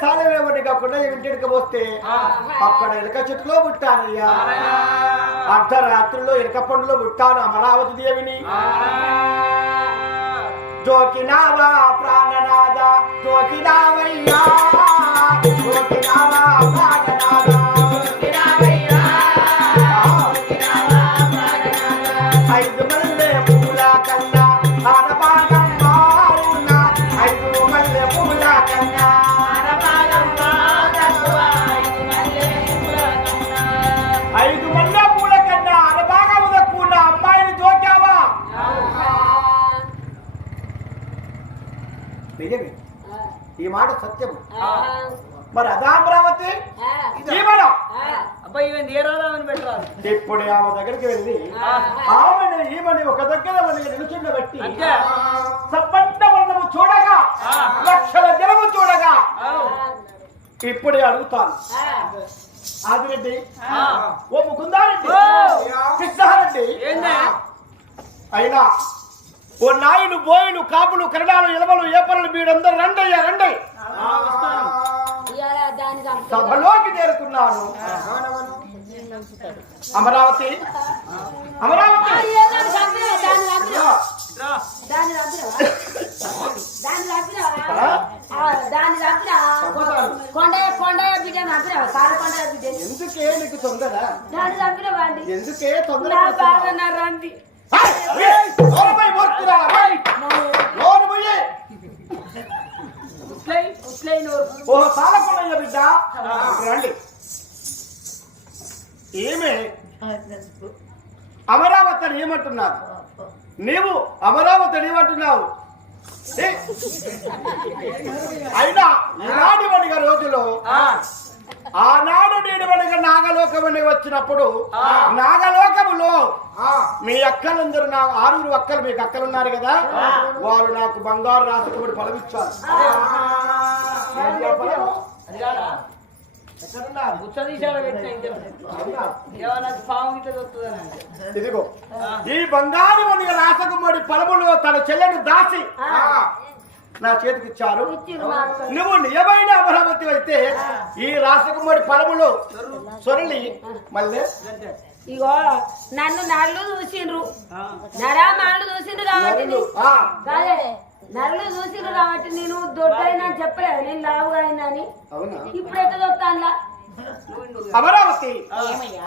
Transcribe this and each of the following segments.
సాలవేమని కాకుండా ఇంటికి పోస్తే అక్కడ ఎలక చెట్టులో పుట్టానయ్యా. అర్ధరాత్రిలో ఎలక పండులో పుట్టాను అమరావతి దేవిని. జోకినావా ప్రాణనాథ జోకినావయ్యా జోకినావా ఐదు మరి అదా అమరావతి? జీవనం అబ్బాయి ఇవన్నీ ఏ రాదామని పెట్టరాదు? ఇప్పుడు ఆమె దగ్గరికి వెళ్ళి ఆమెను ఈమెని ఒక దగ్గర మనకి నిలుచుండబెట్టి. సబ్బండ వర్ణము చూడగా. లక్షల జనము చూడగా. ఇప్పుడే అడుగుతాను. ఆదిరెడ్డి. ఓ ముకుందారెడ్డి. కృష్ణారెడ్డి అయినా ఓ నాయుడు బోయిలు కాపులు కన్నడాలు ఎలవలు ఏపరలు మీరందరూ రండయ్యా రండి ఆ, వస్తాను. సభలోకి చేరుకున్నాను. అమరావతి. అమరావతి. ఎందుకే నీకు తొందర? ఎందుకే తొందర బాగా పోయి ఉట్లై, ఉట్లై బిడ్డ? రండి. ఏమే? అమరావతి అని ఏమంటున్నారు నీవు అమరావతి అని ఏమంటున్నావు? అయినా ఈనాటి రోజులో ఆనాడు నేను వనిగ నాగలోకమని వచ్చినప్పుడు. నాగలోకములో మీ అక్కలందరూ నా ఆరుగురు అక్కలు మీకు అక్కలు ఉన్నారు కదా. వారు నాకు బంగారు రాసుకుబడి ఫలమిచ్చారు ఏంటి ఆ ఫలము? అది కాదా? ఎక్కడున్నారు? గుచ్చ తీశాడు పెట్టిన ఇంట్లో. అవునా? ఏమన్నా పాము గిట్ల దొరుకుతుందని అంటే. ఇదిగో ఆ. ఈ బంగారు వనిగ రాసకుమారి ఫలములో తన చెల్లెను దాసి నా చేతికి ఇచ్చారు. నువ్వు నిజమైన అమరావతి అయితే ఈ రాసకుమారి ఫలములో సొరలి. మళ్ళీ. ఇగో నన్ను నల్లు చూసిండ్రు. ఆ. నరా మాళ్ళు చూసిండ్రు కాబట్టి నరులు, చూసిండ్రు కాబట్టి నేను దొడ్డైనా చెప్పలేదు నేను లావుగా అయినా ఇప్పుడు నువ్వు ఇందుకు. అమరావతి.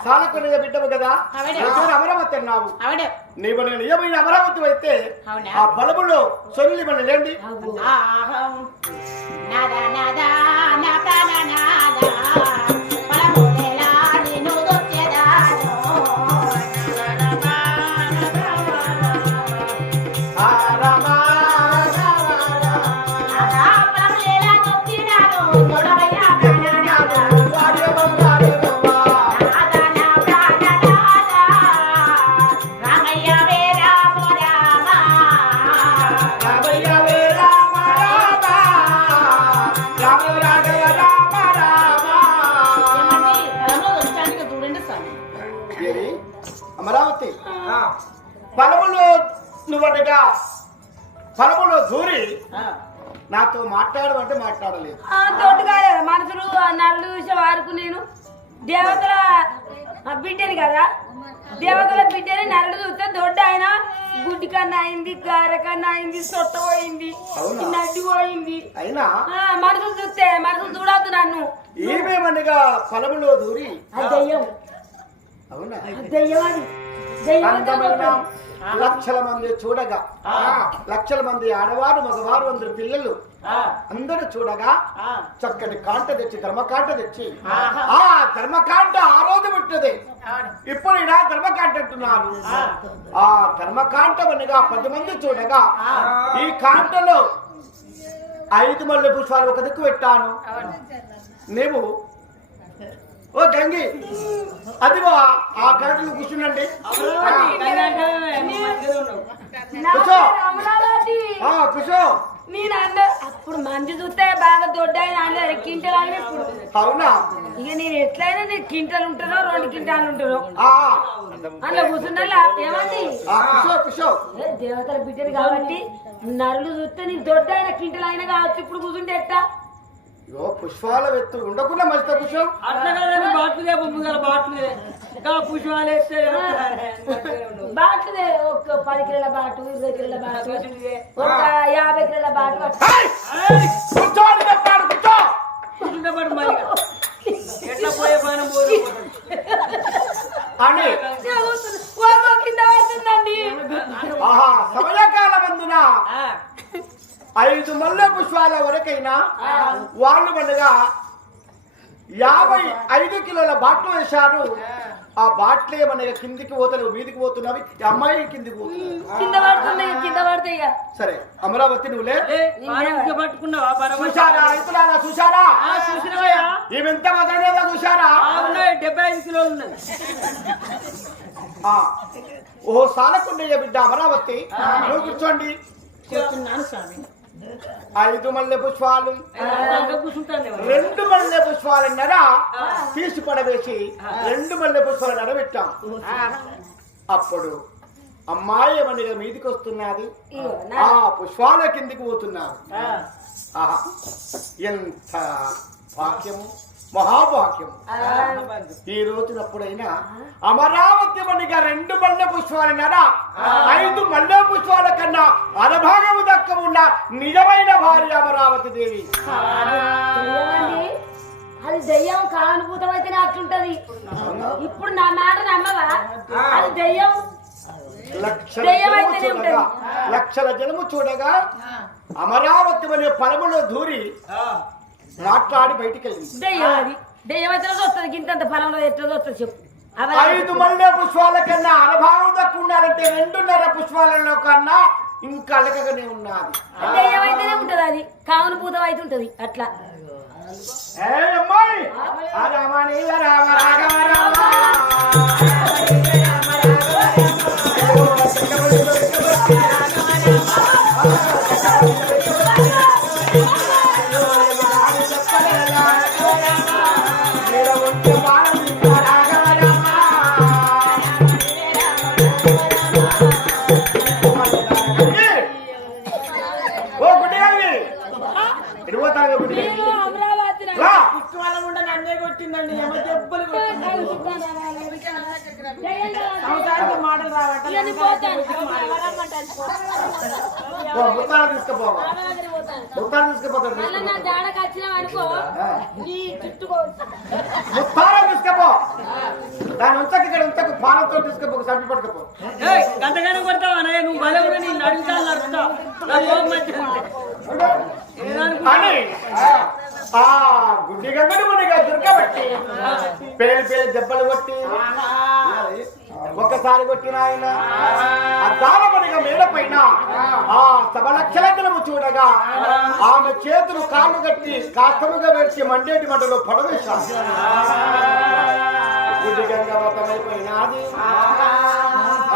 సాలకొండ బిడ్డవు కదా? అమరావతి అన్నావు. నీవు నేను నిజమైన అమరావతి అయితే? ఆ బలములో సొల్లి మన లేండి. నాదా నాదా నాదా నాదా నాతో మాట్లాడమంటే మాట్లాడలేదు. తోటగా మనుషులు ఆ నల్లు చూసే వారికి నేను దేవతల బిడ్డని కదా. దేవతల బిడ్డని నల్లు చూస్తే దొడ్డ ఆయన గుడ్డి కన్నా అయింది గారె కన్నా అయింది సొట్ట పోయింది నడ్డి పోయింది. అయినా? మనుషులు చూస్తే మనుషులు చూడొద్దు నన్ను. ఏమేమనగా ఫలములో దూరి? దెయ్యం. అవునా? దెయ్యం అది. దెయ్యం. లక్షల మంది చూడగా. లక్షల మంది ఆడవారు మగవారు అందరు పిల్లలు. అందరూ చూడగా. చక్కటి కాంట తెచ్చి ధర్మకాంట తెచ్చి. ఆ ధర్మకాంట ఆ రోజు పుట్టినది ఇప్పుడు ఇలా ధర్మకాంట అంటున్నారు ఆ. ఆ ధర్మకాంటమనగా పది మంది చూడగా. ఈ కాంటలో ఐదు మల్లె పుష్పాలు ఒక దిక్కు పెట్టాను నీవు ఓ గంగి. అదిగో ఆ కూర్చుండండి. కూర్చో. కూర్చో. నేను అన్న అప్పుడు మంది చూస్తే బాగా దొడ్డ ఆయన అనలేదు కింటలు అని ఇప్పుడు. అవునా? ఇక నేను ఎట్లయినా నేను కింటలు ఉంటానో రెండు కింటాలు ఉంటానో ఆ. అందులో కూర్చున్నా ఏమండి? దేవతల బిడ్డలు కాబట్టి నరులు చూస్తే నీ దొడ్డ కింటలు అయినా కావచ్చు ఇప్పుడు కూర్చుంటే ఎట్టా? ఇగో పుష్పాల వెత్తు ఉండకుండా మంచిత పుష్పం. అట్లా బాట్లు లేవు ముందర బాట్లు. ఇంకా పుష్పాలు వేస్తే బాట్లు ఒక పది కిలోల బాటు ఇరవై కిలోల బాటు ఒక యాభై కిలోల బాటు ఏయ్! కూర్చోని చెప్పాడు కూర్చో. కూర్చుంటే మరి ఎట్లా పోయే పైన పోదు అని ఓ కింద పడుతుందండి. ఆహా ఐదు మల్లె పుష్పాల వరకైనా వాళ్ళు పండుగ యాభై ఐదు కిలోల బాట్లు వేశారు. ఆ. బాట్లే మన కిందికి పోతలేవు మీదికి పోతున్నవి. అమ్మాయి కిందికి కింద పడుతుంది కింద పడతాయి ఇక. సరే అమరావతి నువ్వులే చూశారా రైతులారా చూసినవయ్యా. ఈమె ఎంత చూశారా? ఉన్నాయి డెబ్బై ఐదు కిలోలు ఉన్నాయి. ఆ, ఓ సాలకుండయ్య బిడ్డ అమరావతి. నువ్వు కూర్చోండి. చెప్తున్నాను స్వామి. ఐదు మల్లె పుష్పాలు రెండు మల్లె పుష్పాలన్నరా తీసి పడవేసి రెండు మల్లె పుష్పాలు నడబెట్టాం. అప్పుడు అమ్మాయి మనగా మీదికి వస్తున్నది. ఆ పుష్పాల కిందికి పోతున్నారు. ఎంత భాగ్యము మహాభాగ్యము. ఆ, ఈ రోజునప్పుడైనా అమరావతి మణిగా రెండు మల్లె పుష్పాలన్నారా ఐదు మల్లె పుష్పాల కన్నా అరభాగము ఉన్న నిజమైన భార్య అమరావతి దేవి. అది దెయ్యం కానుభూతం అయితే అట్లుంటది ఇప్పుడు నా మాట నమ్మవా? అది దెయ్యం. లక్షల దెయ్యం జనము చూడగా ఉంటది. లక్షల జనము చూడగా అమరావతి అనే పొలములో దూరి మాట్లాడి బయటికి వెళ్ళింది దెయ్యం అది. దెయ్యం అయితే వస్తుంది. గింతంత ఫలంలో ఎట్లా వస్తుంది చెప్పు. ఐదు మల్లె పుష్పాల కన్నా అరభాగం దక్కు ఉండాలంటే రెండున్నర పుష్పాలలో కన్నా ఇంకా అలకగానే ఉన్నది. దెయ్యం అయితేనే ఉంటది అది? కానుభూతం అయితే ఉంటది అట్లా. ఏ అమ్మాయి? ఆ రామాని రామ రాఘవ రామ. తీసుకుపో. దాని ఉంచక ఇక్కడ ఉంచక పాలతో తీసుకుపో సంపి పట్టుకపో. గంటగానే కొడతావా అన్నయ్య? నువ్వు భలే ఉన్నా నేను అడుగుతాను నడుస్తా నా కోపం మంచిగా ఉంటే. ఏదనుకుంటా? అని ఆ గుడ్డి గంగడు మనకి దుర్గబట్టి పేరు పేరు దెబ్బలు కొట్టి. ఒక్కసారి కొట్టిన ఆయన. ఆ మేడ పైన ఆ సభలక్షలగ్నము చూడగా ఆమె చేతులు కాళ్ళు కట్టి కాస్తముగా వేసి మండేటి మంటలో పడవేశారు. గుడ్డి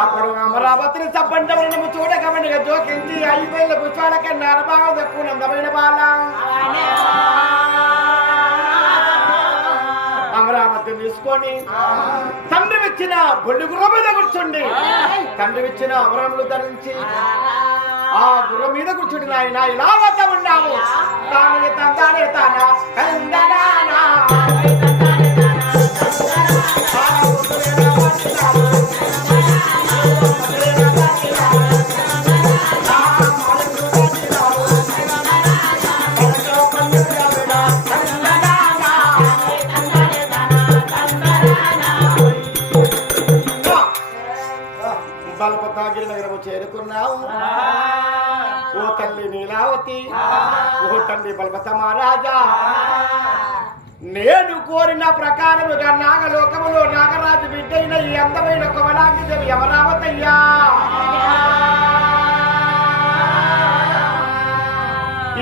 అప్పుడు అమరావతిని సబ్బండము చూడగమనిగా జోకించి ఐదు పుష్పాల కన్నా అరభాగం తక్కువ అందమైన బాల. అమరావతిని తీసుకొని తండ్రి ఇచ్చిన బొడ్డు గుర్రం మీద కూర్చోండి. తండ్రి ఇచ్చిన అమరములు ధరించి ఆ. గుర్రం మీద కూర్చుండి నాయన ఇలా వద్ద ఉన్నాము తానే తందానే తాన పార్వతి ఓ తల్లి మహారాజా నేను కోరిన ప్రకారముగా నాగలోకములో నాగరాజు బిడ్డైన ఈ అందమైన కొమలాంగి దేవి అమరావతయ్యా.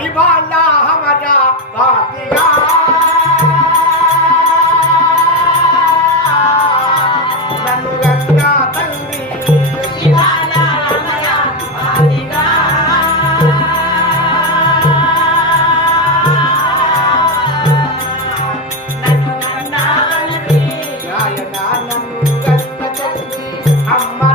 ఇవాళ హమరా పాతిగా నాయన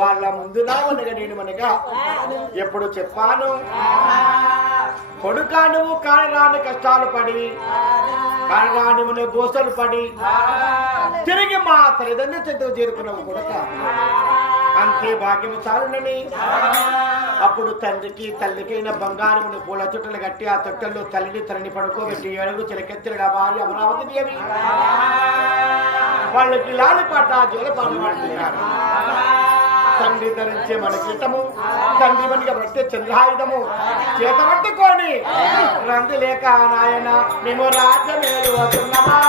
వాళ్ళ ముందు నావనగా నేను మనగా ఎప్పుడు చెప్పాను? కొడుకా నువ్వు కానరాని కష్టాలు పడి కానరాని గోసలు పడి తిరిగి మా తల్లిదండ్రుల చెంతకు చేరుకున్నావు కొడుక. అంతే భాగ్యము చాలునని. అప్పుడు తండ్రికి తల్లికైన బంగారమును పూల చుట్టలు కట్టి ఆ తొట్టెల్లో తల్లిని తల్లిని పడుకోబెట్టి ఏడుగు చిలకెత్తిన భార్య అమరావతి దేవి. వాళ్ళకి లాలిపాట జోలపాట పాడుతున్నారు. తండ్రి ధరించే మన కీటము తండ్రి మనకి పట్టే చంద్రాయుధము చేత పట్టుకొని రంది లేక నాయన మేము రాజ్యమేలు వస్తున్నామా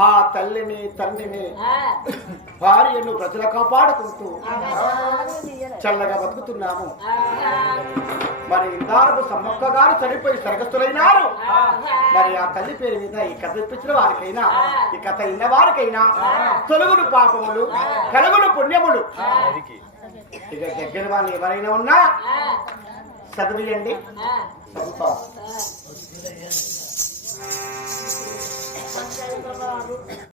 ఆ తల్లిని తండ్రిని భార్యను ప్రజలు కాపాడుకుంటూ చల్లగా బతుకుతున్నాము. మరి ఇందారకు సమ్మక్క గారు చనిపోయి సరగస్తులైనారు మరి ఆ తల్లి పేరు మీద ఈ కథ ఇప్పించిన వారికైనా ఈ కథ ఇన్న వారికైనా తొలుగులు పాపములు కలుగులు పుణ్యములు. ఇక దగ్గర వాళ్ళు ఎవరైనా ఉన్నా చదివియండి. చదువుతాం. mangiare il cavallo